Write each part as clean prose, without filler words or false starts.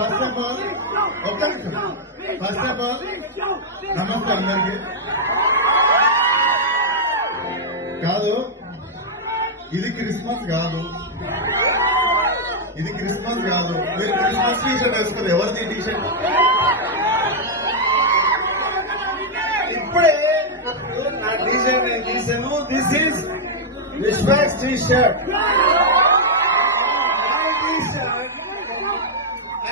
First of all ఒక్క నిమిషం. First of all నమస్తే అందరికి. కాదు, ఇది క్రిస్మస్ కాదు, ఇది క్రిస్మస్ కాదు. మీరు క్రిస్మస్ టీషర్ట్ వేసుకున్నారు. ఎవరిది టీషర్ట్? ఇప్పుడే నా టీషర్ట్ నేను తీసాను. This is Vishwas T shirt.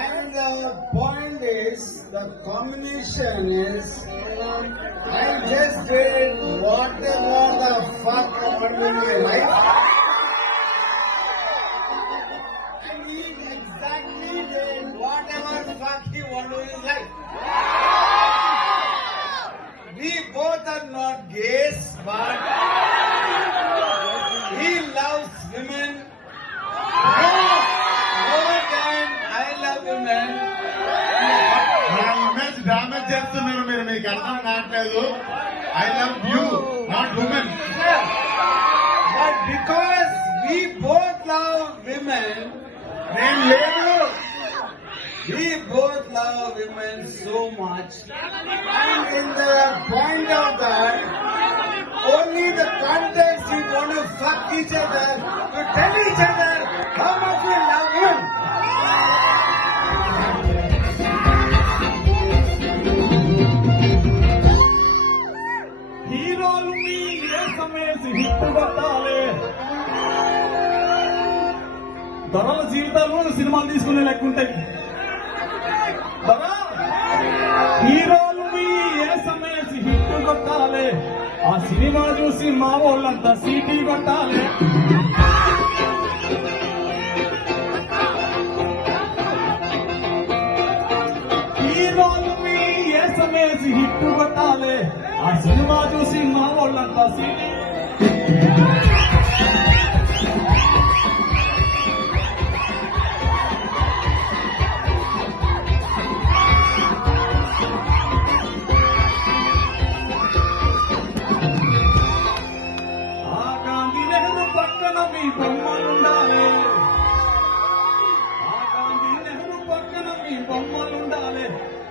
And the point is, the combination is, I just did whatever the fuck I want in my life. And he exactly did whatever the fuck he wanted in his life. We both are not gays, but he loves women more than I love women. నా image damage చేస్తున్నారు మీరు. మీకు అర్థం కావట్లేదు. I love you, not women. But because we both love women, నేను లేదు. we both love women so much. And in the point of that, only the context we want to fuck each other, to tell each other how much we love him. హీరోలు మీ ఏ సమేసి హిట్ కొట్టాలి. ధరల జీవితాల్లో సినిమాలు తీసుకునే లెక్క ఉంటాయి. హీరోలు మీ ఏ సమేసి హిట్ కొట్టాలి. ఆ సినిమా చూసి మా వాళ్ళంతా సీటీ కొట్టాలి. హీరోలు మీ ఏ సమేసి హిట్ కొట్టాలి. ఆ సినిమా చూసి మా వాళ్ళంతా సీటీ. ఆ గాంధీ నెహ్రూ పక్కన మీ బొమ్మలుండాలి. ఆ గాంధీ నెహ్రూ పక్కన మీ బొమ్మలుండాలి.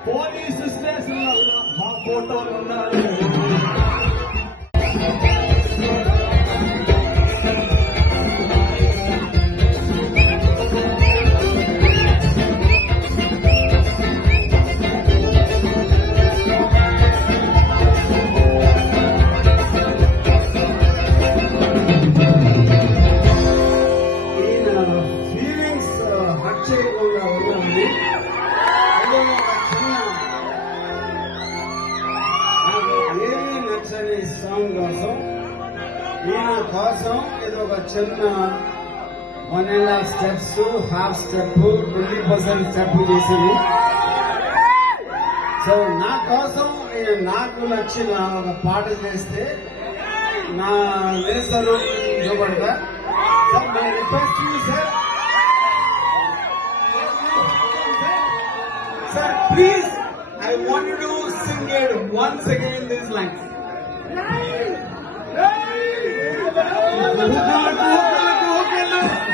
పోలీసు స్టేషన్లలో మా ఫోటోలు ఉండాలి. ఫీలింగ్స్ హర్ట్ చేయకుండా ఉండండి. ఏదో ఒక చిన్న నాకు ఏమీ నచ్చని సాంగ్ కోసం, ఈయన కోసం ఏదో ఒక చిన్న 1.5 స్టెప్స్, హాఫ్ స్టెప్, 20% స్టెప్ చేసింది. సో నా కోసం ఈయన నాకు నచ్చిన ఒక పాట చేస్తే నా నేతలు ఇవ్వబడతా. My request to you, sir. Sir, please, I want you to sing it once again this line.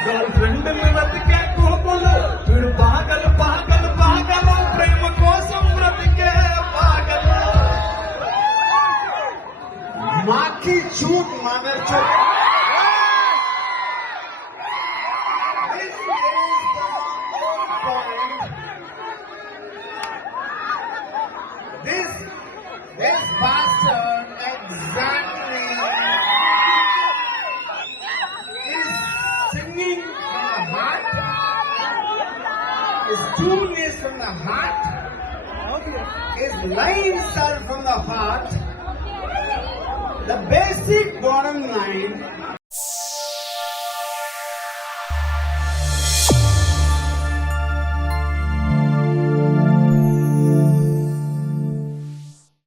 Girl friend బ్రతికే కోపలు, వీడు పాగలు పాగలు పాగలు, ప్రేమ కోసం బ్రతికే పాగలు. Maki choot, mother choot. This bastard exactly is singing from the heart. His tune is from the heart. His lines are from the heart. The basic bottom line